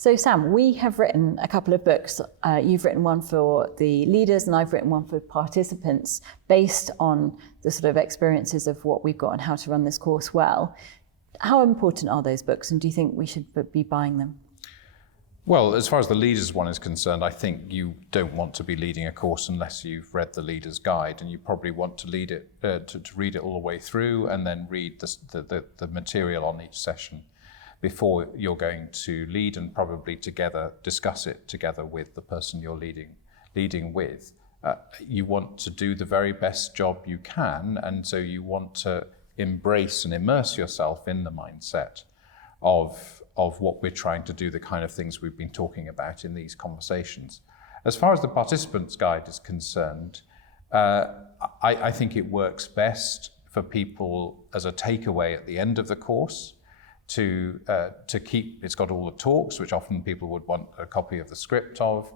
So Sam, we have written a couple of books. You've written one for the leaders and I've written one for participants based on the sort of experiences of what we've got and how to run this course well. How important are those books and do you think we should be buying them? Well, as far as the leaders one is concerned, I think you don't want to be leading a course unless you've read the leader's guide, and you probably want to lead it to read it all the way through and then read the material on each session before you're going to lead, and probably together discuss it together with the person you're leading with. You want to do the very best job you can, and so you want to embrace and immerse yourself in the mindset of what we're trying to do, the kind of things we've been talking about in these conversations. As far as the participants' guide is concerned, I think it works best for people as a takeaway at the end of the course to keep. It's got all the talks, which often people would want a copy of the script of,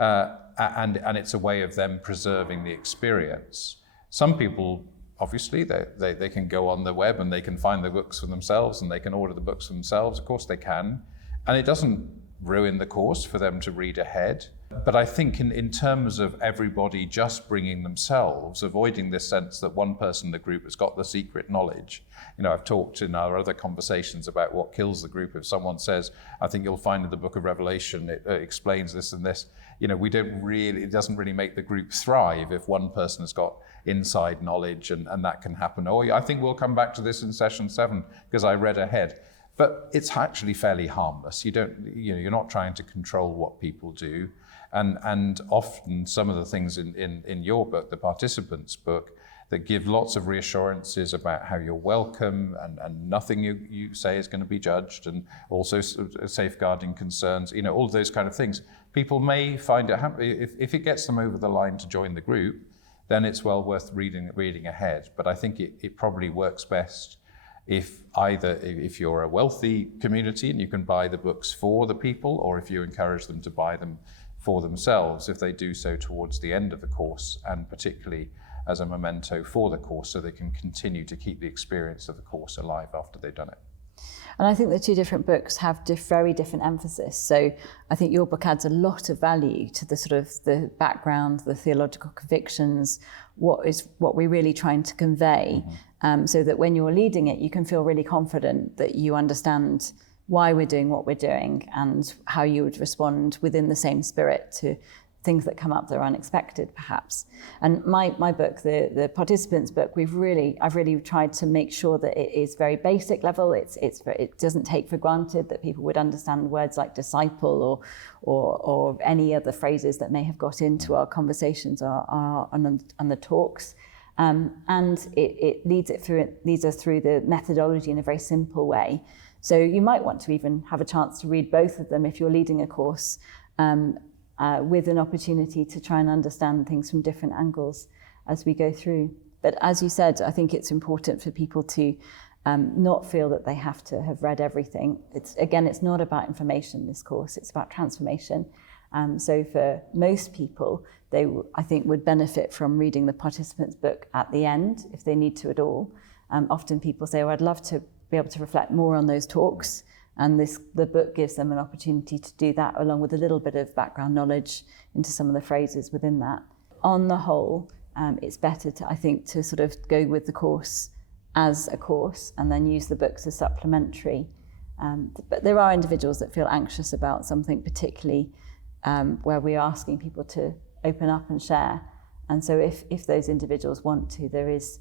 and it's a way of them preserving the experience. Some people, obviously, they can go on the web and they can find the books for themselves and they can order the books for themselves. Of course they can. And it doesn't ruin the course for them to read ahead. But I think in terms of everybody just bringing themselves, avoiding this sense that one person in the group has got the secret knowledge. You know, I've talked in our other conversations about what kills the group. If someone says, I think you'll find in the book of Revelation, it explains this and this, you know, it doesn't really make the group thrive if one person has got inside knowledge and that can happen. Oh, I think we'll come back to this in session 7 because I read ahead. But it's actually fairly harmless. You're not trying to control what people do. And often some of the things in your book, the participants' book, that give lots of reassurances about how you're welcome and nothing you say is going to be judged, and also safeguarding concerns, all of those kind of things. People may find it if it gets them over the line to join the group, then it's well worth reading ahead. But I think it probably works best if you're a wealthy community and you can buy the books for the people, or if you encourage them to buy them for themselves, if they do so towards the end of the course, and particularly as a memento for the course, so they can continue to keep the experience of the course alive after they've done it. And I think the two different books have very different emphasis. So I think your book adds a lot of value to the sort of the background, the theological convictions, what we're really trying to convey, so that when you're leading it, you can feel really confident that you understand why we're doing what we're doing and how you would respond within the same spirit to things that come up that are unexpected, perhaps. And my book, the participants' book, I've really tried to make sure that it is very basic level. It doesn't take for granted that people would understand words like disciple or any other phrases that may have got into our conversations or on the talks. And it leads us through the methodology in a very simple way. So you might want to even have a chance to read both of them if you're leading a course, with an opportunity to try and understand things from different angles as we go through. But as you said, I think it's important for people to not feel that they have to have read everything. It's not about information, this course, it's about transformation. So for most people, they, I think, would benefit from reading the participants' book at the end, if they need to at all. Often people say, I'd love to be able to reflect more on those talks. And the book gives them an opportunity to do that, along with a little bit of background knowledge into some of the phrases within that. On the whole, it's better to sort of go with the course as a course and then use the books as supplementary. But there are individuals that feel anxious about something particularly, where we're asking people to open up and share. And so if those individuals want to, there is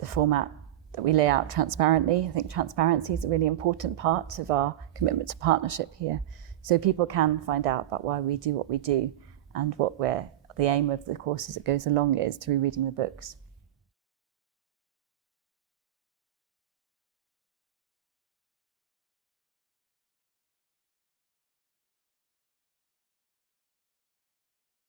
the format that we lay out transparently. I think transparency is a really important part of our commitment to partnership here. So people can find out about why we do what we do and what the aim of the course as it goes along is through reading the books.